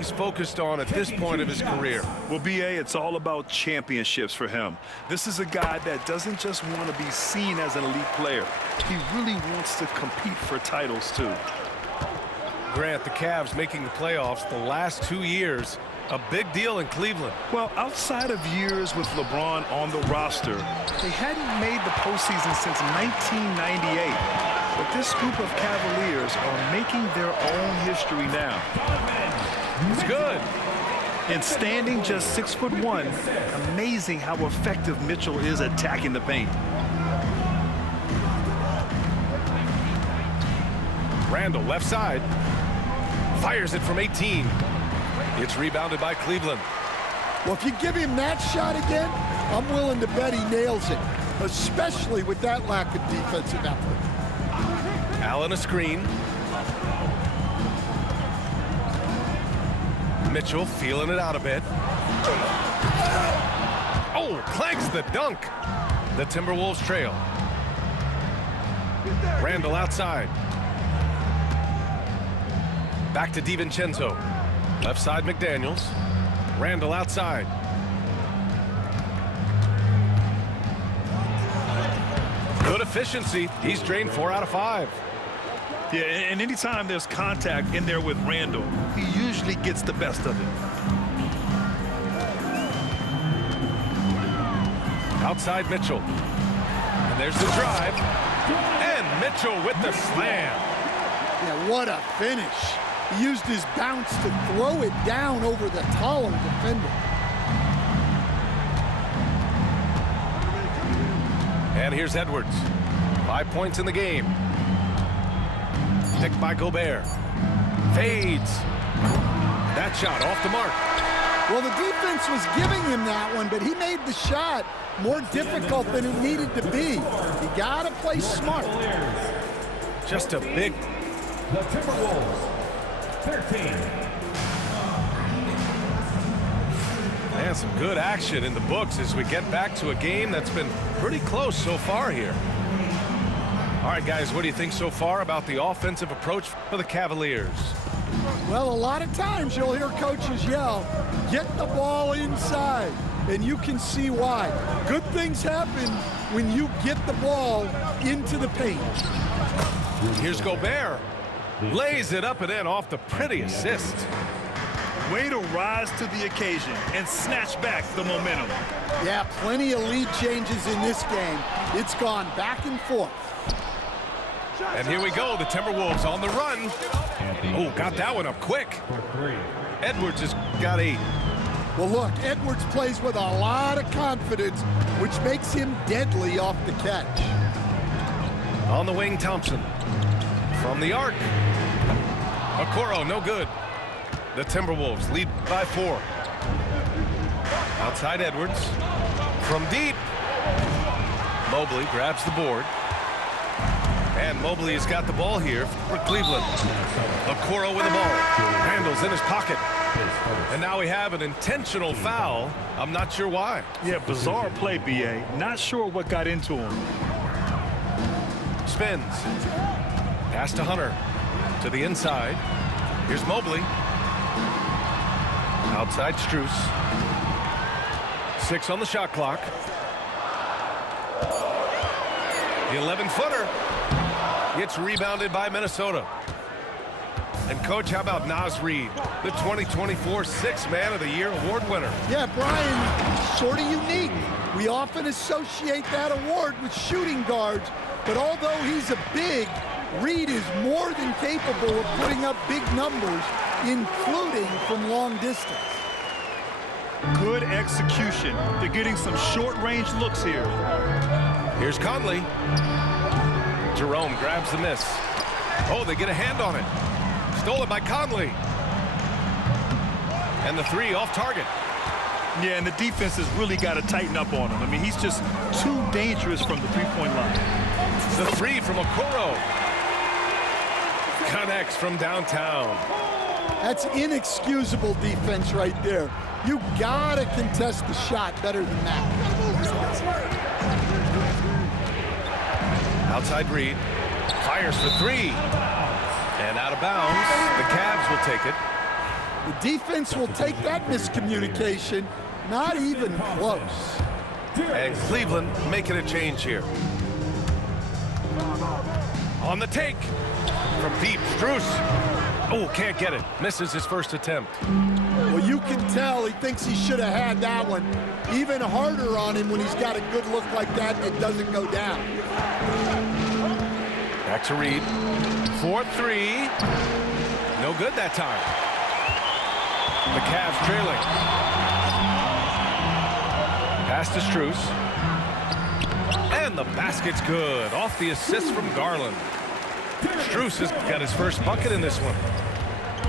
he's focused on at this point of his career. Well, B.A., it's all about championships for him. This is a guy that doesn't just want to be seen as an elite player. He really wants to compete for titles, too. Grant, the Cavs making the playoffs the last 2 years. A big deal in Cleveland. Well, outside of years with LeBron on the roster, they hadn't made the postseason since 1998. But this group of Cavaliers are making their own history now. It's good. And standing just 6'1", amazing how effective Mitchell is attacking the paint. Randall, left side. Fires it from 18. It's rebounded by Cleveland. Well, if you give him that shot again, I'm willing to bet he nails it, especially with that lack of defensive effort. Allen a screen. Mitchell feeling it out a bit. Oh, clanks the dunk. The Timberwolves trail. Randall outside. Back to DiVincenzo. Left side, McDaniels. Randall outside. Good efficiency. He's drained 4 out of 5. Yeah, and anytime there's contact in there with Randall, he usually gets the best of it. Outside Mitchell. And there's the drive. And Mitchell with the slam. Yeah, what a finish. He used his bounce to throw it down over the taller defender. And here's Edwards. 5 points in the game. Picked by Gobert. Fades. That shot off the mark. Well, the defense was giving him that one, but he made the shot more difficult than it needed to be. You gotta play smart. Just a big... The Timberwolves. 13. And some good action in the books as we get back to a game that's been pretty close so far here. All right, guys, what do you think so far about the offensive approach for the Cavaliers? Well, a lot of times you'll hear coaches yell, get the ball inside, and you can see why. Good things happen when you get the ball into the paint. Here's Gobert. Lays it up and in off the pretty assist. Way to rise to the occasion and snatch back the momentum. Yeah, plenty of lead changes in this game. It's gone back and forth. And here we go, the Timberwolves on the run. Oh, got that one up quick. Edwards has got 8. Well, look, Edwards plays with a lot of confidence, which makes him deadly off the catch. On the wing, Thompson. From the arc. Okoro, no good. The Timberwolves lead by 4. Outside Edwards. From deep. Mobley grabs the board. And Mobley has got the ball here for Cleveland. Okoro with the ball. Randall's in his pocket. And now we have an intentional foul. I'm not sure why. Yeah, bizarre play, B.A. Not sure what got into him. Spins. Pass to Hunter. To the inside. Here's Mobley. Outside Strus. 6 on the shot clock. The 11-footer. It's rebounded by Minnesota. And, Coach, how about Naz Reid, the 2024 Sixth Man of the Year award winner? Yeah, Brian, sort of unique. We often associate that award with shooting guards, but although he's a big, Reid is more than capable of putting up big numbers, including from long distance. Good execution. They're getting some short-range looks here. Here's Conley. Jerome grabs the miss. Oh, they get a hand on it. Stolen by Conley. And the 3 off target. Yeah, and the defense has really got to tighten up on him. I mean, he's just too dangerous from the three-point line. The 3 from Okoro. Connects from downtown. That's inexcusable defense right there. You gotta contest the shot better than that. Outside Reid. Fires for 3. And out of bounds. The Cavs will take it. The defense will take that miscommunication. Not even close. And Cleveland making a change here. On the take. From deep, Strus. Oh, can't get it. Misses his first attempt. Well, you can tell he thinks he should have had that one. Even harder on him when he's got a good look like that and it doesn't go down. Back to Reed. 4-3. No good that time. The Cavs trailing. Pass to Strus. And the basket's good. Off the assist from Garland. Strus has got his first bucket in this one.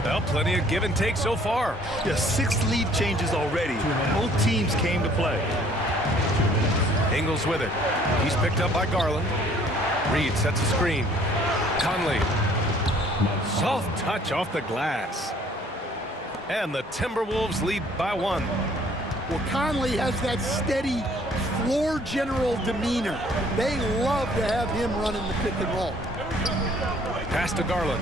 Well, plenty of give and take so far. Yeah, 6 lead changes already. Both teams came to play. Ingles with it. He's picked up by Garland. Reed sets a screen. Conley. Soft touch off the glass. And the Timberwolves lead by 1. Well, Conley has that steady floor general demeanor. They love to have him running the pick and roll. Pass to Garland.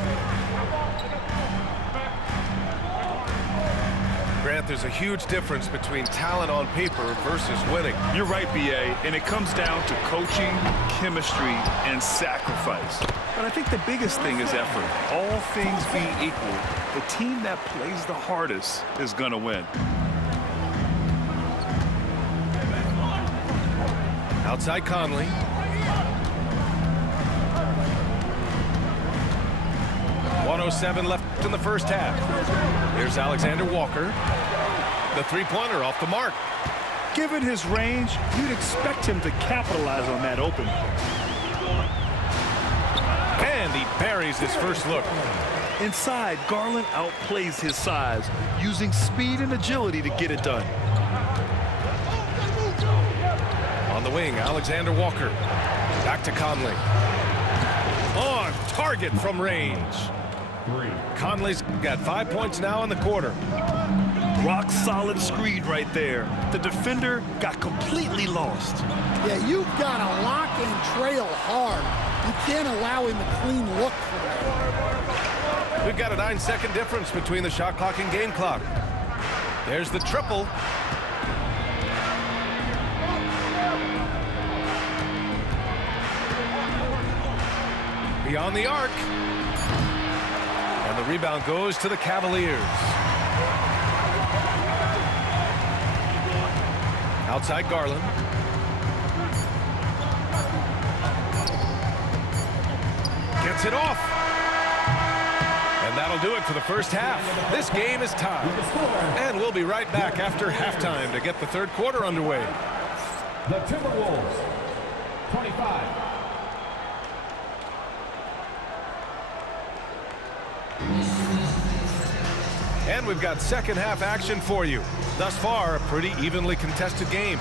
Grant, there's a huge difference between talent on paper versus winning. You're right, B.A., and it comes down to coaching, chemistry, and sacrifice. But I think the biggest thing is effort. All things being equal, the team that plays the hardest is going to win. Outside Conley. .107 left in the first half. Here's Alexander Walker. The three-pointer off the mark. Given his range, you'd expect him to capitalize on that opening. And he buries his first look. Inside, Garland outplays his size, using speed and agility to get it done. On the wing, Alexander Walker. Back to Conley. On target from range. Conley's got 5 points now in the quarter. Rock solid screen right there. The defender got completely lost. Yeah, you've got to lock and trail hard. You can't allow him a clean look for that. We've got a 9-second difference between the shot clock and game clock. There's the triple. Beyond the arc. And the rebound goes to the Cavaliers. Outside Garland. Gets it off. And that'll do it for the first half. This game is tied. And we'll be right back after halftime to get the third quarter underway. The Timberwolves, 25. And we've got second half action for you. Thus far, a pretty evenly contested game.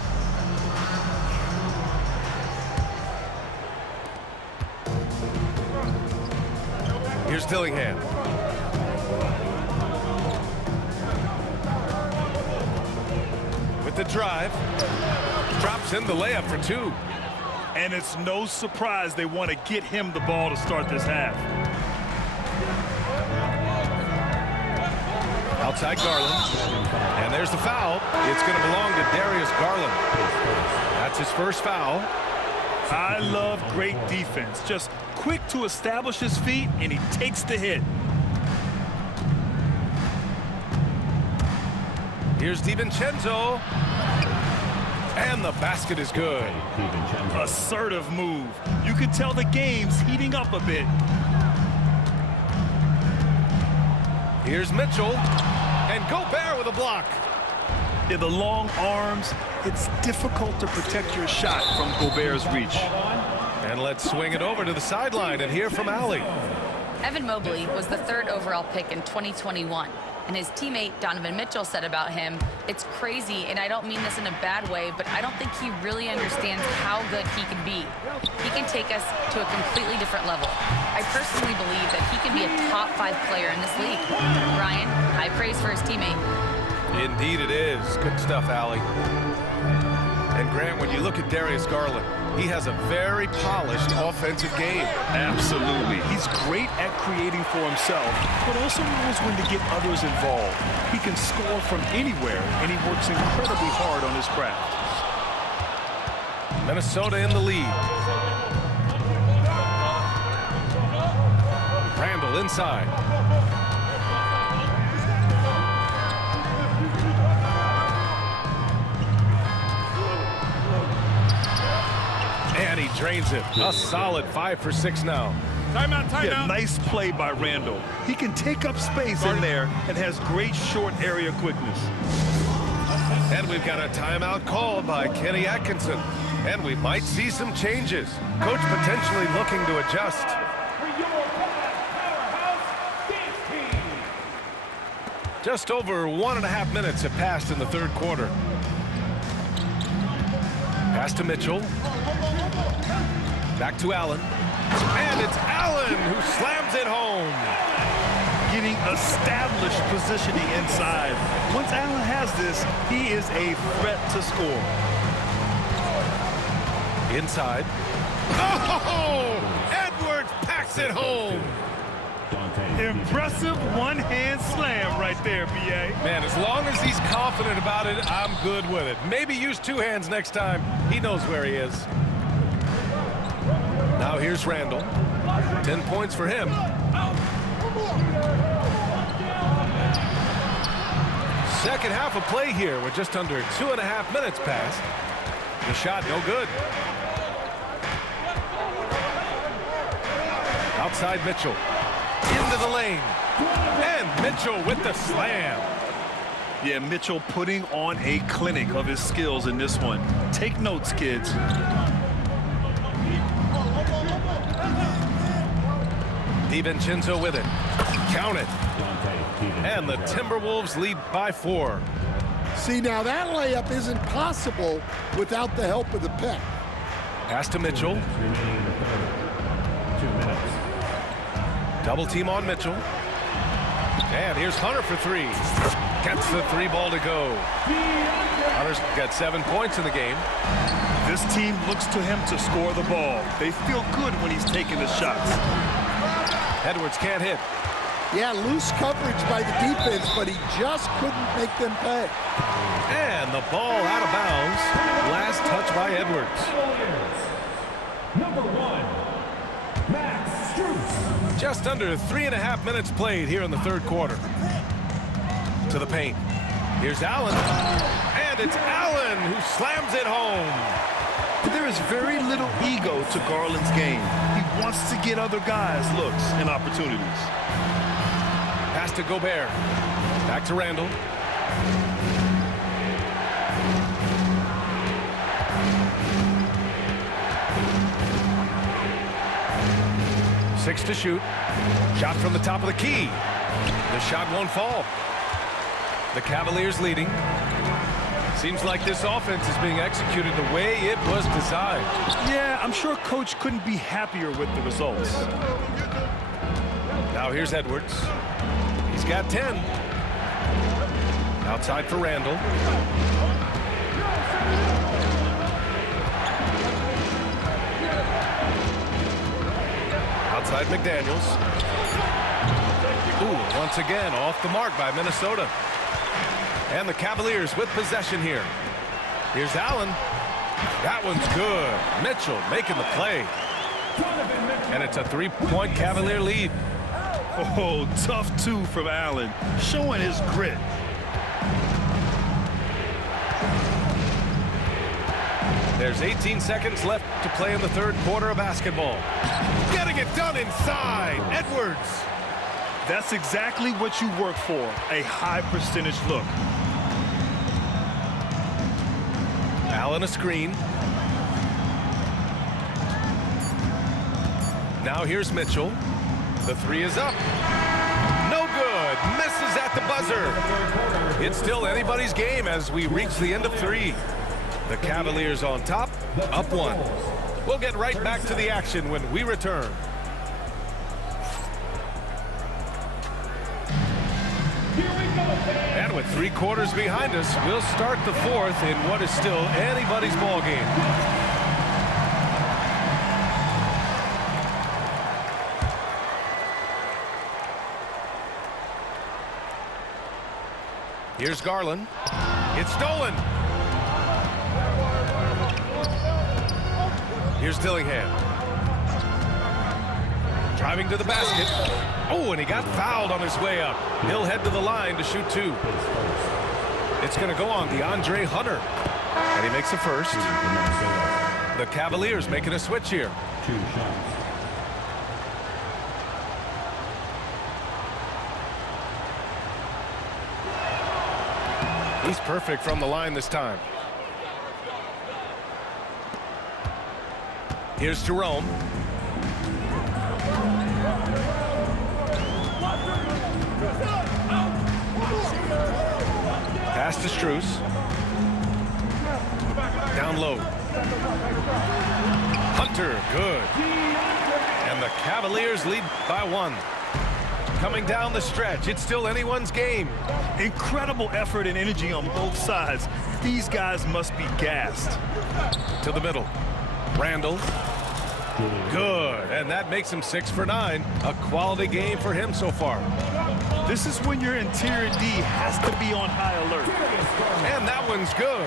Here's Dillingham. With the drive. Drops in the layup for 2. And it's no surprise they want to get him the ball to start this half. Outside Garland. And there's the foul. It's going to belong to Darius Garland. That's his first foul. I love great defense. Just quick to establish his feet, and he takes the hit. Here's DiVincenzo. And the basket is good. Assertive move. You could tell the game's heating up a bit. Here's Mitchell. And Gobert with a block. In the long arms, it's difficult to protect your shot from Gobert's reach. And let's swing it over to the sideline and hear from Allie. Evan Mobley was the 3rd overall pick in 2021. And his teammate Donovan Mitchell said about him, "It's crazy, and I don't mean this in a bad way, but I don't think he really understands how good he can be. He can take us to a completely different level. I personally believe that he can be a top 5 player in this league." Ryan, high praise for his teammate. Indeed it is. Good stuff, Allie. And Grant, when you look at Darius Garland, he has a very polished offensive game. Absolutely. He's great at creating for himself, but also knows when to get others involved. He can score from anywhere, and he works incredibly hard on his craft. Minnesota in the lead. Randle inside. And he drains it. A solid 5 for 6 now. Yeah, nice play by Randle. He can take up space in there and has great short area quickness. And we've got a timeout called by Kenny Atkinson. And we might see some changes. Coach potentially looking to adjust. Just over 1.5 minutes have passed in the third quarter. Pass to Mitchell. Back to Allen. And it's Allen who slams it home. Getting established positioning inside. Once Allen has this, he is a threat to score. Inside. Oh! Edwards packs it home. Impressive one-hand slam right there, B.A. Man, as long as he's confident about it, I'm good with it. Maybe use 2 hands next time. He knows where he is. Now here's Randle. 10 points for him. Second half of play here with just under 2.5 minutes passed. The shot no good. Outside Mitchell. Into the lane. And Mitchell with the slam. Yeah, Mitchell putting on a clinic of his skills in this one. Take notes, kids. DiVincenzo with it. Count it. And the Timberwolves lead by 4. See, now that layup isn't possible without the help of the pick. Pass to Mitchell. 2 minutes. Double team on Mitchell. And here's Hunter for 3. Gets the 3 ball to go. Hunter's got 7 points in the game. This team looks to him to score the ball. They feel good when he's taking the shots. Edwards can't hit. Yeah, loose coverage by the defense, but he just couldn't make them pay. And the ball out of bounds. Last touch by Edwards. Number 1, Max Strus. Just under 3.5 minutes played here in the third quarter. To the paint. Here's Allen. And it's Allen who slams it home. There is very little ego to Garland's game. He wants to get other guys looks and opportunities. Pass to Gobert. Back to Randle. Six to shoot. Shot from the top of the key. The shot won't fall. The Cavaliers leading. Seems like this offense is being executed the way it was designed. Yeah, I'm sure Coach couldn't be happier with the results. Now here's Edwards. He's got 10. Outside for Randle. Outside McDaniels. Ooh, once again off the mark by Minnesota. And the Cavaliers with possession here. Here's Allen. That one's good. Mitchell making the play. And it's a 3-point Cavalier lead. Oh, tough 2 from Allen, showing his grit. There's 18 seconds left to play in the third quarter of basketball. Getting it done inside. Edwards. That's exactly what you work for, a high percentage look. Allen a screen. Now here's Mitchell. The 3 is up. No good. Misses at the buzzer. It's still anybody's game as we reach the end of 3. The Cavaliers on top, up 1. We'll get right back to the action when we return. And with 3 quarters behind us. We'll start the 4th in what is still anybody's ball game. Here's Garland. It's stolen. Here's Dillingham. Driving to the basket. Oh, and he got fouled on his way up. He'll head to the line to shoot 2. It's going to go on DeAndre Hunter. And he makes the first. The Cavaliers making a switch here. 2 shots. He's perfect from the line this time. Here's Jerome. Pass to Strus. Down low. Hunter, good. And the Cavaliers lead by 1. Coming down the stretch, it's still anyone's game. Incredible effort and energy on both sides. These guys must be gassed. To the middle. Randall. Good. And that makes him 6 for 9. A quality game for him so far. This is when your interior D has to be on high alert. And that one's good.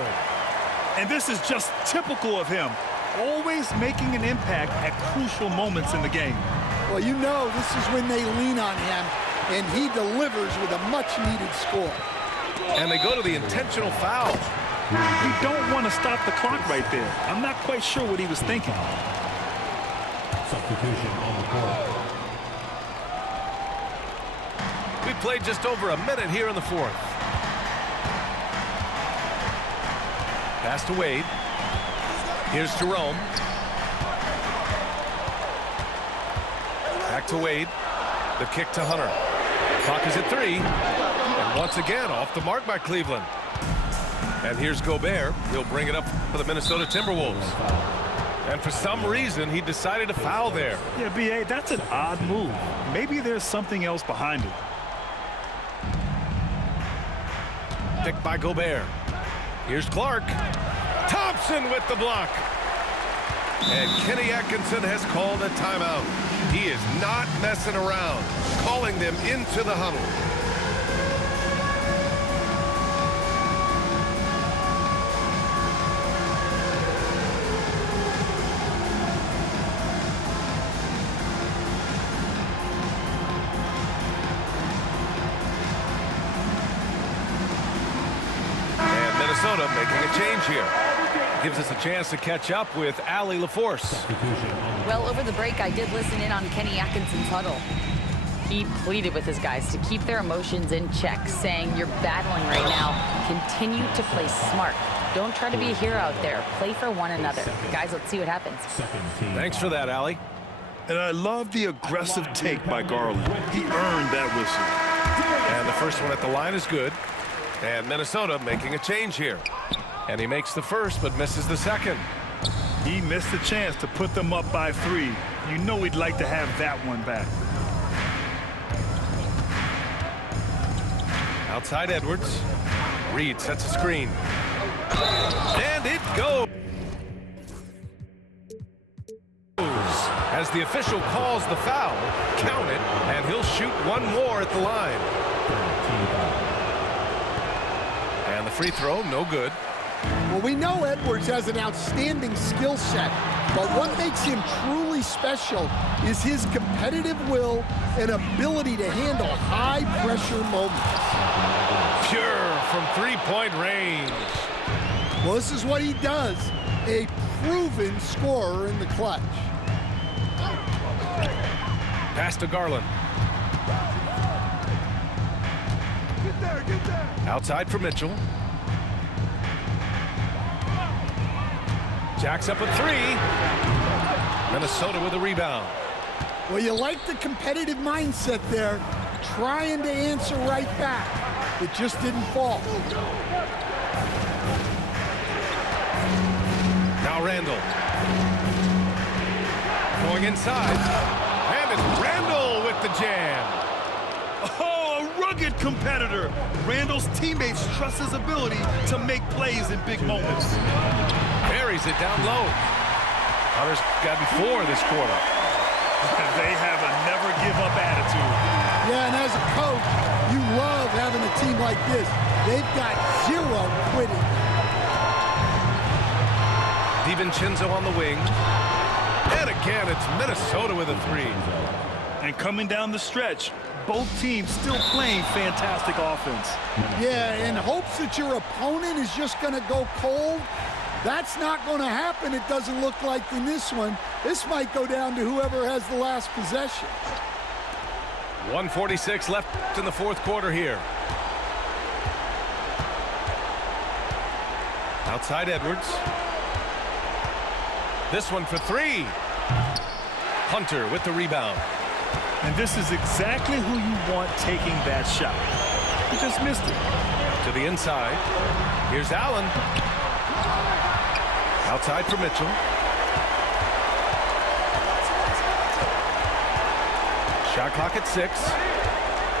And this is just typical of him. Always making an impact at crucial moments in the game. Well, you know this is when they lean on him, and he delivers with a much-needed score. And they go to the intentional foul. You don't want to stop the clock right there. I'm not quite sure what he was thinking. Substitution on the court. We played just over a minute here in the 4th. Pass to Wade. Here's Jerome. Back to Wade. The kick to Hunter. Clock is at 3. And once again, off the mark by Cleveland. And here's Gobert. He'll bring it up for the Minnesota Timberwolves. And for some reason, he decided to foul there. Yeah, B.A., that's an odd move. Maybe there's something else behind it. Picked by Gobert. Here's Clark. Thompson with the block. And Kenny Atkinson has called a timeout. He is not messing around, calling them into the huddle. And Minnesota making a change here. Gives us a chance to catch up with Allie LaForce. Well, over the break, I did listen in on Kenny Atkinson's huddle. He pleaded with his guys to keep their emotions in check, saying, "You're battling right now. Continue to play smart. Don't try to be a hero out there. Play for one another." Guys, let's see what happens. Thanks for that, Allie. And I love the aggressive take by Garland. He earned that whistle. And the first one at the line is good. And Minnesota making a change here. And he makes the first, but misses the second. He missed a chance to put them up by 3. You know he'd like to have that one back. Outside Edwards. Reed sets a screen. And it goes. As the official calls the foul, count it, and he'll shoot one more at the line. And the free throw, no good. Well, we know Edwards has an outstanding skill set, but what makes him truly special is his competitive will and ability to handle high-pressure moments. Pure from three-point range. Well, this is what he does, a proven scorer in the clutch. Pass to Garland. Get there. Outside for Mitchell. Jacks up a 3. Minnesota with a rebound. Well, you like the competitive mindset there, trying to answer right back. It just didn't fall. Now Randall. Going inside. And it's Randall with the jam. Oh, a rugged competitor. Randall's teammates trust his ability to make plays in big moments. Buries it down low. Others got 4 this quarter. They have a never-give-up attitude. Yeah, and as a coach, you love having a team like this. They've got 0 quitting. DiVincenzo on the wing. And again, it's Minnesota with a 3. And coming down the stretch, both teams still playing fantastic offense. Yeah, in hopes that your opponent is just going to go cold. That's not going to happen, it doesn't look like in this one. This might go down to whoever has the last possession. 1:46 left in the 4th quarter here. Outside Edwards. This one for 3. Hunter with the rebound. And this is exactly who you want taking that shot. He just missed it. To the inside. Here's Allen. Outside for Mitchell. Shot clock at 6.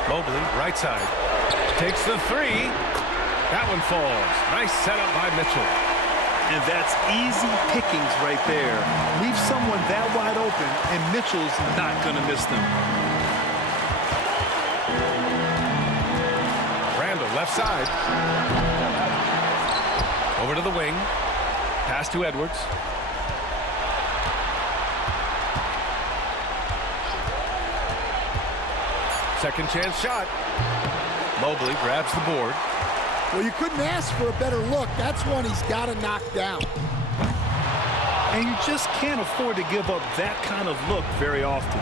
Mobley, right side. Takes the 3. That one falls. Nice setup by Mitchell. And that's easy pickings right there. Leave someone that wide open, and Mitchell's not going to miss them. Randall, left side. Over to the wing. Pass to Edwards. Second chance shot. Mobley grabs the board. Well, you couldn't ask for a better look. That's one he's got to knock down. And you just can't afford to give up that kind of look very often.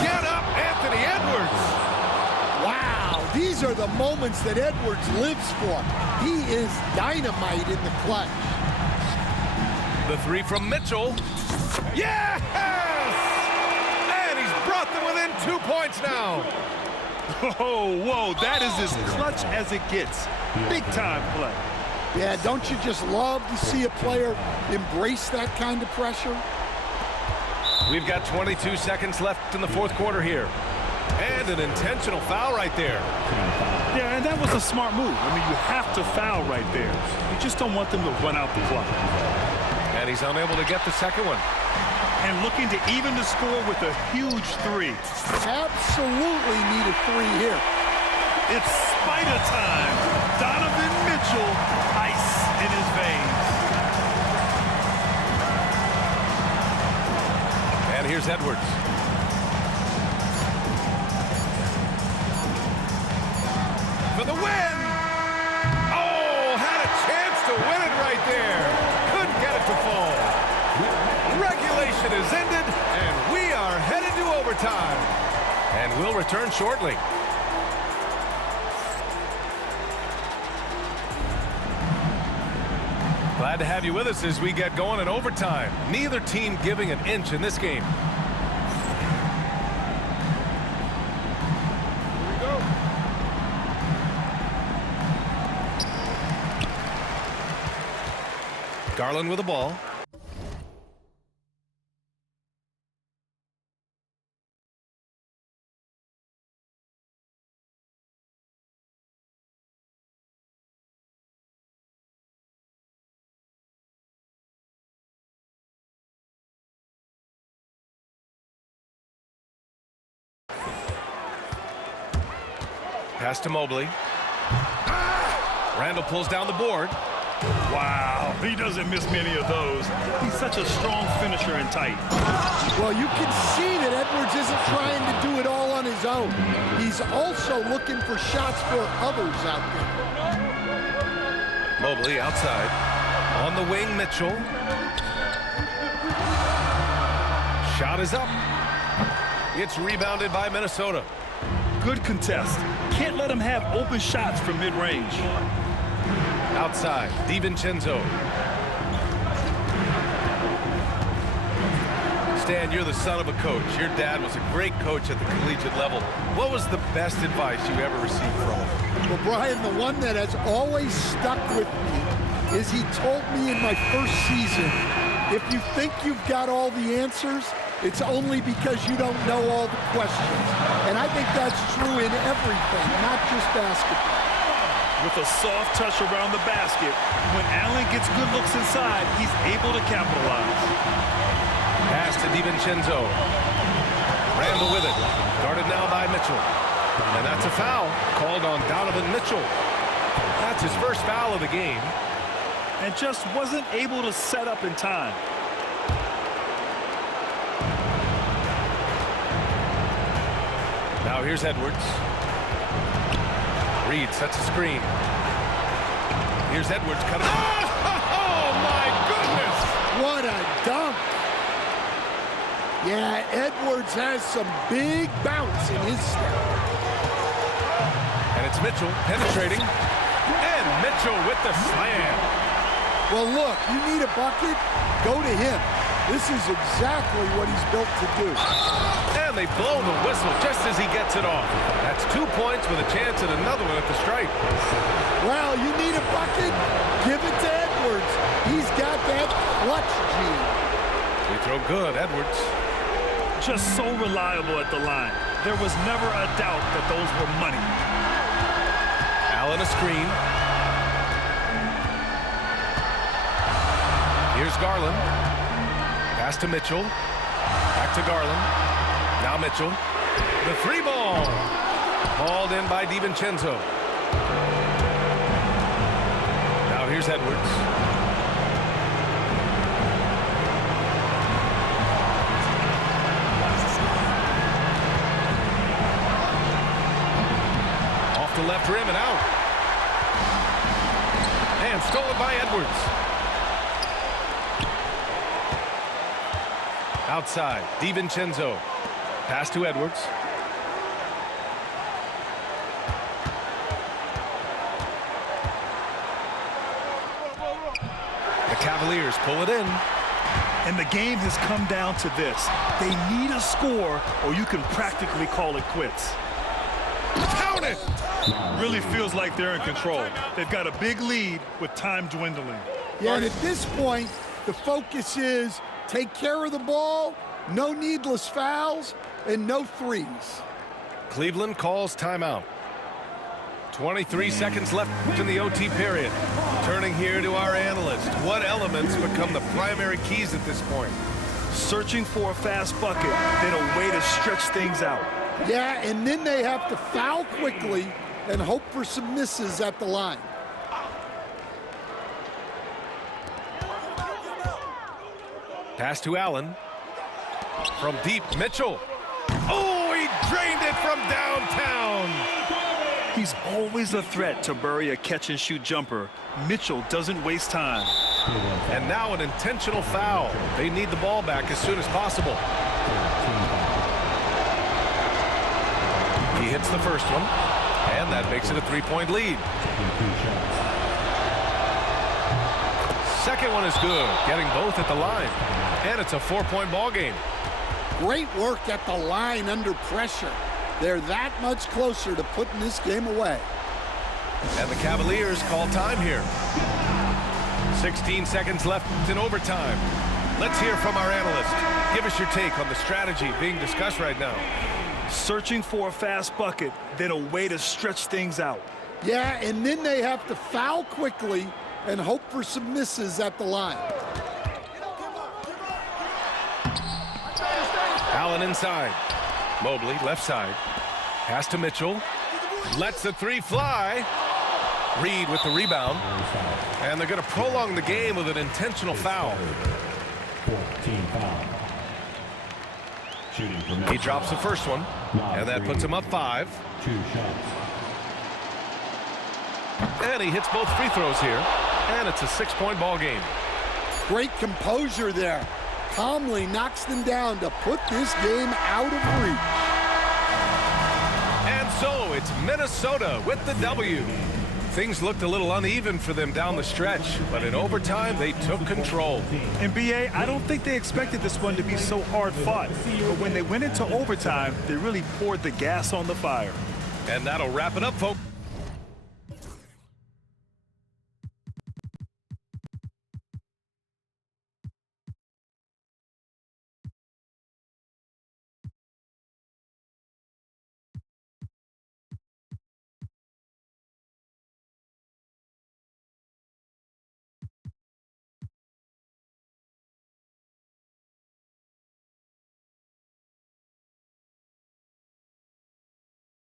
Get up, Anthony Edwards. Wow, these are the moments that Edwards lives for. He is dynamite in the clutch. The 3 from Mitchell. Yes! And he's brought them within 2 points now. Oh, whoa, that is as clutch as it gets. Big-time play. Yeah, don't you just love to see a player embrace that kind of pressure? We've got 22 seconds left in the 4th quarter here. And an intentional foul right there. Yeah, and that was a smart move. I mean, you have to foul right there. You just don't want them to run out the clock. And he's unable to get the second one. And looking to even the score with a huge 3. Absolutely need a 3 here. It's Spider time. Donovan Mitchell, ice in his veins. And here's Edwards. For the win! Oh, had a chance to win it right there. Couldn't get it to fall. Regulation is ended, and we are headed to overtime. And we'll return shortly. Glad to have you with us as we get going in overtime. Neither team giving an inch in this game. Here we go. Garland with the ball. Pass to Mobley. Randall pulls down the board. Wow, he doesn't miss many of those. He's such a strong finisher and tight. Well, you can see that Edwards isn't trying to do it all on his own. He's also looking for shots for others out there. Mobley outside. On the wing, Mitchell. Shot is up. It's rebounded by Minnesota. Good contest. Can't let him have open shots from mid-range. Outside, DiVincenzo. Stan, you're the son of a coach. Your dad was a great coach at the collegiate level. What was the best advice you ever received from him? Well, Brian, the one that has always stuck with me is he told me in my first season, if you think you've got all the answers, it's only because you don't know all the questions. And I think that's true in everything, not just basketball. With a soft touch around the basket, when Allen gets good looks inside, he's able to capitalize. Pass to DiVincenzo. Randall with it. Guarded now by Mitchell. And that's a foul called on Donovan Mitchell. That's his first foul of the game. And just wasn't able to set up in time. Now here's Edwards. Reed sets a screen. Here's Edwards cutting. Oh, my goodness! What a dunk! Yeah, Edwards has some big bounce in his step. And it's Mitchell penetrating. And Mitchell with the slam. Well, look, you need a bucket, go to him. This is exactly what he's built to do. And they blow the whistle just as he gets it off. That's 2 points with a chance at another one at the stripe. Well, you need a bucket, give it to Edwards. He's got that clutch gene. Free throw good, Edwards. Just so reliable at the line. There was never a doubt that those were money. Allen a screen. Here's Garland. Pass to Mitchell. Back to Garland. Now Mitchell. The three ball. Hauled in by DiVincenzo. Now here's Edwards. Off the left rim and out. And stolen by Edwards. Outside, DiVincenzo. Pass to Edwards. The Cavaliers pull it in. And the game has come down to this. They need a score, or you can practically call it quits. Count it! Really feels like they're in control. They've got a big lead with time dwindling. Yeah, and at this point, the focus is take care of the ball, no needless fouls, and no threes. Cleveland calls timeout. 23 seconds left in the OT period. Turning here to our analyst. What elements become the primary keys at this point? Searching for a fast bucket, then a way to stretch things out. Yeah, and then they have to foul quickly and hope for some misses at the line. Pass to Allen. From deep, Mitchell. Oh, he drained it from downtown. He's always a threat to bury a catch-and-shoot jumper. Mitchell doesn't waste time. And now an intentional foul. They need the ball back as soon as possible. He hits the first one, and that makes it a three-point lead. Second one is good, getting both at the line. And it's a four-point ball game. Great work at the line under pressure. They're that much closer to putting this game away. And the Cavaliers call time here. 16 seconds left in overtime. Let's hear from our analyst. Give us your take on the strategy being discussed right now. Searching for a fast bucket, then a way to stretch things out. Yeah, and then they have to foul quickly and hope for some misses at the line. Allen inside. Mobley left side. Pass to Mitchell. Lets the three fly. Reed with the rebound. And they're going to prolong the game with an intentional foul. 14 foul. Shooting for He drops the first one. And that puts him up 5. 2 shots. And he hits both free throws here. And it's a 6-point ball game. Great composure there. Calmly knocks them down to put this game out of reach. And so it's Minnesota with the W. Things looked a little uneven for them down the stretch, but in overtime they took control. And BA, I don't think they expected this one to be so hard fought. But when they went into overtime, they really poured the gas on the fire. And that'll wrap it up, folks.